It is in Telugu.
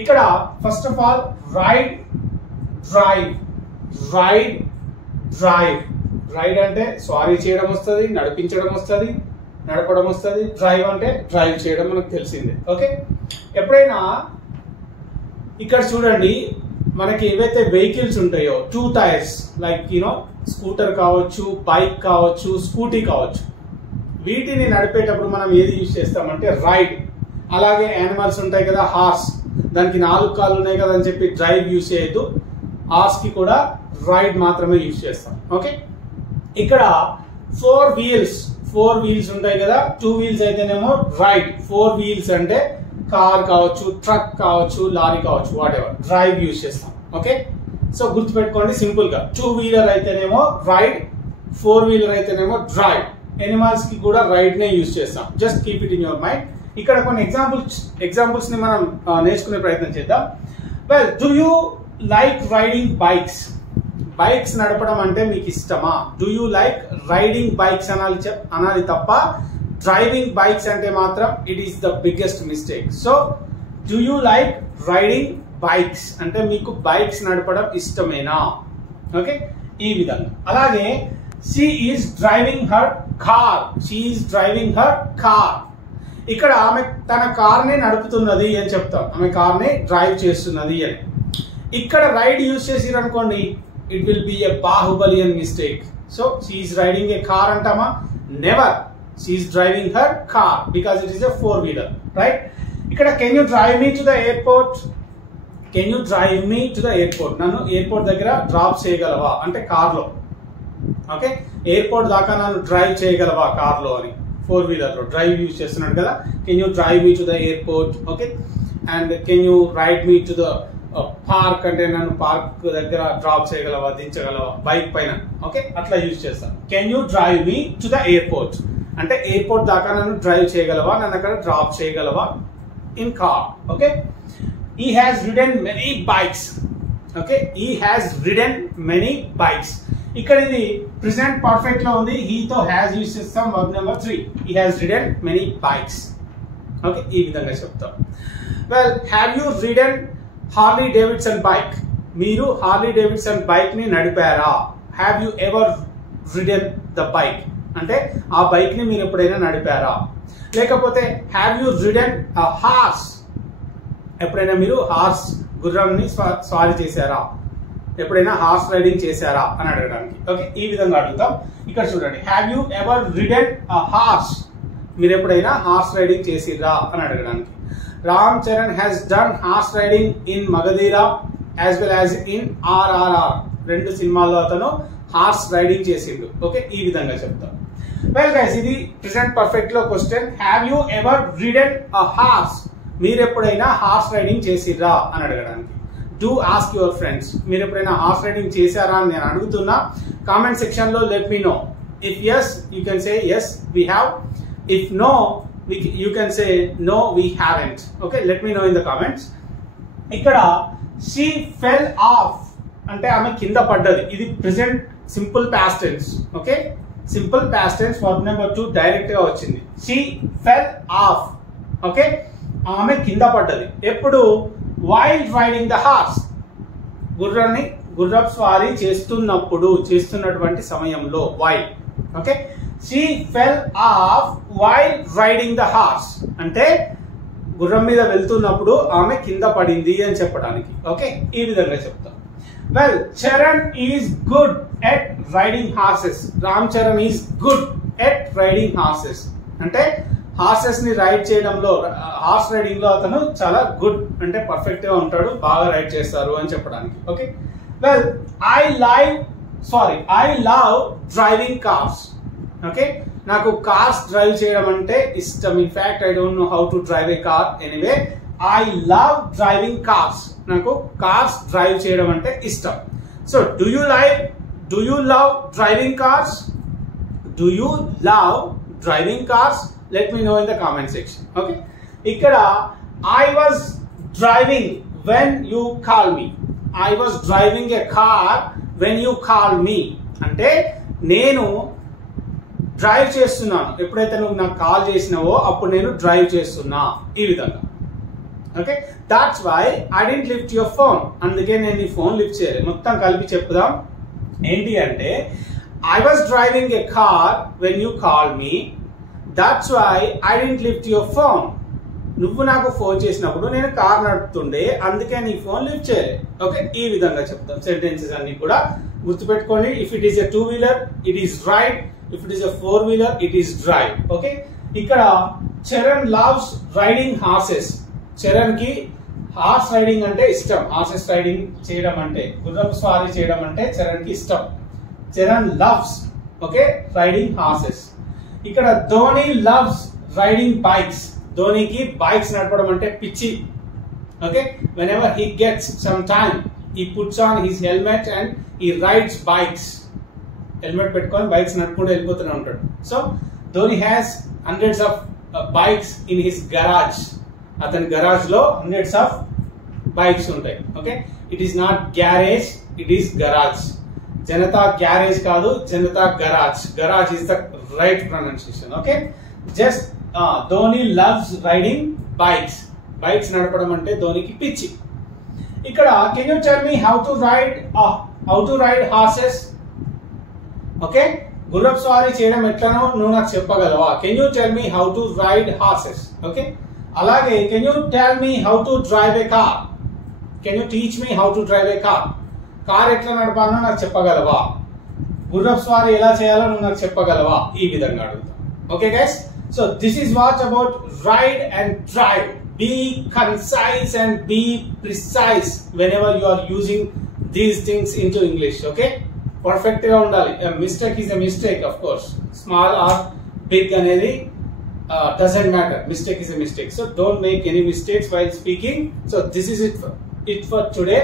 ఇక్కడ first of all ride drive, ride drive. Ride అంటే స్వారీ చేయడం వస్తుంది, నడిపించడం వస్తుంది, నడపడం వస్తుంది. డ్రైవ్ అంటే డ్రైవ్ చేయడం మనకు తెలిసిందే. ఓకే, ఎప్పుడైనా ఇక్కడ చూడండి, మనకి ఏవైతే వెహికల్స్ ఉంటాయో 2 టైర్స్, లైక్ స్కూటర్ కావచ్చు, బైక్ కావచ్చు, స్కూటీ కావచ్చు, వీటిని నడిపేటప్పుడు మనం ఏది యూజ్ చేస్తామంటే రైడ్. అలాగే యానిమల్స్ ఉంటాయి కదా, హార్స్, దానికి 4 కాళ్ళు ఉన్నాయి కదా అని చెప్పి డ్రైవ్ యూజ్ చేయొద్దు. హార్స్ కి కూడా రైడ్ మాత్రమే యూజ్ చేస్తాం. ఓకే, ఇక్కడ 4 వీల్స్ ఉంటాయి కదా, 2 వీల్స్ అయితేనేమో రైడ్, 4 వీల్స్ అంటే కార్ కావచ్చు, ట్రక్ కావచ్చు, లారీ కావచ్చు, వాట్ ఎవర్, డ్రైవ్ యూజ్ చేస్తాం. ఓకే, సో గుర్తుపెట్టుకోండి సింపుల్ గా, 2 వీలర్ అయితేనేమో రైడ్, 4 వీలర్ అయితేనేమో డ్రైవ్. ఎనిమల్స్ కి కూడా రైడ్ నే యూజ్ చేస్తాం. Just keep it in your mind. ఇక్కడ కొన్ని ఎగ్జాంపుల్స్ ని మనం నేర్చుకునే ప్రయత్నం చేద్దాం. Well, do you like riding bikes? Bikes నడపడం అంటే మీకు ఇష్టమా? Do you like riding bikes అనాలి తప్ప డ్రైవింగ్ బైక్స్ అంటే మాత్రం it is the biggest mistake. So do you like riding bikes అంటే మీకు బైక్స్ నడపడం ఇష్టమేనా? ఓకే, ఈ విధంగా. అలాగే she is driving her car, she is driving her car. ఇక్కడ ఆమె తన కార్ ని నడుపుతున్నది అని చెప్తాం, ఆమె కార్ ని డ్రైవ్ చేస్తున్నది అని. ఇక్కడ రైడ్ యూజ్ చేసిరు అనుకోండి, ఇట్ విల్ బి ఎ బాహుబలియన్ mistake. So she is riding a car అంటామా? Never. She is driving her car because it is a 4 wheeler, right? ఇక్కడ can you drive me to the airport? Can you drive me to the airport? నన్ను ఎయిర్పోర్ట్ దగ్గర డ్రాప్ చేయగలవా అంటే కార్ లో. ఓకే, ఎయిర్పోర్ట్ దాకా నన్ను డ్రైవ్ చేయగలవా కార్ లో అని. 4 వీలర్ లో డ్రైవ్ యూజ్ చేస్తున్నాడు కదా. Can you drive me to the airport? Okay, and can you ride me to the park అంటే నన్ను పార్క్ దగ్గర డ్రాప్ చేయగలవా, దించగలవా బైక్ పైన. ఓకే, అట్లా యూజ్ చేస్తాను. Can you drive me to the airport అంటే ఎయిర్పోర్ట్ దాకా నన్ను డ్రైవ్ చేయగలవా, నన్ను అక్కడ డ్రాప్ చేయగలవా in car. Okay, he has ridden many bikes. Okay, he has ridden many bikes. ఇక్కడ ఇది ప్రెసెంట్ పర్ఫెక్ట్ లో ఉంది, he తో has యూజ్ చేస్తాం verb number 3. he has ridden many bikes. Okay, ఈ విధంగా చెప్తాం. Well, have you ridden Harley Davidson bike? మీరు హార్లీ డేవిడ్సన్ బైక్ ని నడిపారా? Have you ever ridden the bike అంటే ఆ బైక్ ని మీరు ఎప్పుడైనా నడిపారా? లేకపోతే have you ridden a horse? ఎప్పుడైనా మీరు హార్స్ గుర్రాన్ని స్వారీ చేశారా? ఎప్పుడైనా హార్స్ రైడింగ్ చేశారా అని అడగడానికి. ఓకే, ఈ విధంగా అడుగుతాం. ఇక్కడ చూడండి, have you ever ridden a horse? మీరు ఎప్పుడైనా హార్స్ రైడింగ్ చేసిర్రా అని అడగడానికి. Ram Charan has done horse riding in Magadheera as well as in RRR. 2 సినిమాల్లో అతను హార్స్ రైడింగ్ చేసిండు. ఓకే, ఈ విధంగా చెప్తాం. వెల్ గైస్, ఇది ప్రెసెంట్ పర్ఫెక్ట్ లో question. Have you ever ridden a horse? మీరు ఎప్పుడైనా హార్స్ రైడింగ్ చేసిర్రా అని అడగడానికి. డూ ఆస్క్ యువర్ ఫ్రెండ్స్, మీరు ఎప్పుడైనా హార్స్ రైడింగ్ చేశారా అని నేను అడుగుతున్నా. కామెంట్ సెక్షన్ లో let me know. If yes, you can say yes we have. If no, you can say no we haven't. Okay, let me know in the comments. ఇక్కడ she fell off అంటే ఆమె కింద పడ్డది. ఇది present simple past tense. Okay, simple past tense verb number 2 direct గా వచ్చింది. she fell off. ఓకే, ఆమె కింద పడ్డది. ఎప్పుడు? వైల్ రైడింగ్ ద హార్స్, గుర్రపు స్వారీ చేస్తున్నటువంటి సమయంలో. While. Okay, she full of while riding the horse అంటే గుర్రం మీద వెళ్తున్నప్పుడు ఆమె కింద పడింది అని చెప్పడానికి. ఓకే, ఈ విధంగా చెప్తాం. Well, Charan is good at riding horses. Ram Charan is good at riding horses అంటే హార్సెస్ ని రైడ్ చేయడంలో, హార్స్ రైడింగ్ లో అతను చాలా గుడ్ అంటే పర్ఫెక్ట్ గా ఉంటాడు, బాగా రైడ్ చేస్తారు అని చెప్పడానికి. Okay, well, I love driving cars. Okay, నాకు కార్స్ డ్రైవ్ చేయడం అంటే ఇష్టం. In fact I don't know how to drive a car. Anyway, I love driving cars. నాకు కార్స్ డ్రైవ్ చేయడం అంటే ఇష్టం. So do you love driving cars? Do you love driving cars? Let me know in the comment section. Okay, ikkada I was driving when you call me. I was driving a car when you call me అంటే నేను డ్రైవ్ చేస్తున్నాను ఎప్పుడైతే నువ్వు నాకు కాల్ చేసినావో అప్పుడు నేను డ్రైవ్ చేస్తున్నా. ఈ విధంగా. Okay, that's why I didn't lift your phone. అందుకే నేను నీ ఫోన్ లిఫ్ట్ చేయలేదు. మొత్తం కలిపి చెప్పుదాం. ఏంటి అంటే, I was driving a car when you call me, that's why I didn't lift your phone. నువ్వు నాకు ఫోన్ చేసినప్పుడు నేను కార్ నడుపుతుండే, అందుకే నీ ఫోన్ లిఫ్ట్ చేయలేదు. ఓకే, ఈ విధంగా చెప్తాం సెంటెన్సెస్ అన్ని కూడా గుర్తుపెట్టుకోండి. If it is a 2-wheeler it is ride, if it is a 4-wheeler it is drive. Okay, ఇక్కడ Charan loves riding horses. Charan కి హార్స్ రైడింగ్ అంటే ఇష్టం. హార్సెస్ రైడింగ్ చేయడం అంటే, గుర్రపు స్వారీ చేయడం అంటే చరణ్ కి ఇష్టం. Charan loves okay riding horses. ఇక్కడ ధోని లవ్స్ రైడింగ్ బైక్స్. ధోనికి బైక్స్ నడపడం అంటే పిచ్చి. Okay, whenever he gets some time he puts on his helmet and he rides bikes. Helmet పెట్టుకొని బైక్స్ నడుపుకుంటూ వెళ్ళిపోతూనే ఉంటాడు. So Dhoni has hundreds of bikes in his garage. అతని గరాజ్ లో hundreds of bikes ఉంటాయి. Okay, it is not garage, it is garage. Janatha Garage కాదు, Janatha Garage. Garage is the right pronunciation. Okay, just Dhoni loves riding bikes. Bikes నడపడం అంటే ధోనికి పిచ్చి. ఇక్కడ can you tell me how to ride horses. Okay, గుర్రపు స్వారీ చేయడం ఎట్లనో నువ్వు నాకు చెప్పగలవా. Can you tell me how to ride horses. Okay, అలాగే can you tell me how to drive a car. Can you teach me how to drive a car. Car ఎట్లా నడపాలో నాకు చెప్పగలవా. గుర్రపు స్వారీ ఎలా చేయాలో నువ్వు నాకు చెప్పగలవా. ఈ విధంగా అడుగుతాం. Okay guys, so this is what about ride and drive. Be concise and be precise whenever you are using these things into English. Okay, perfect ga undali. A mistake is a mistake, of course. Small or big anedi doesn't matter. Mistake is a mistake. So don't make any mistakes while speaking. So this is it for today.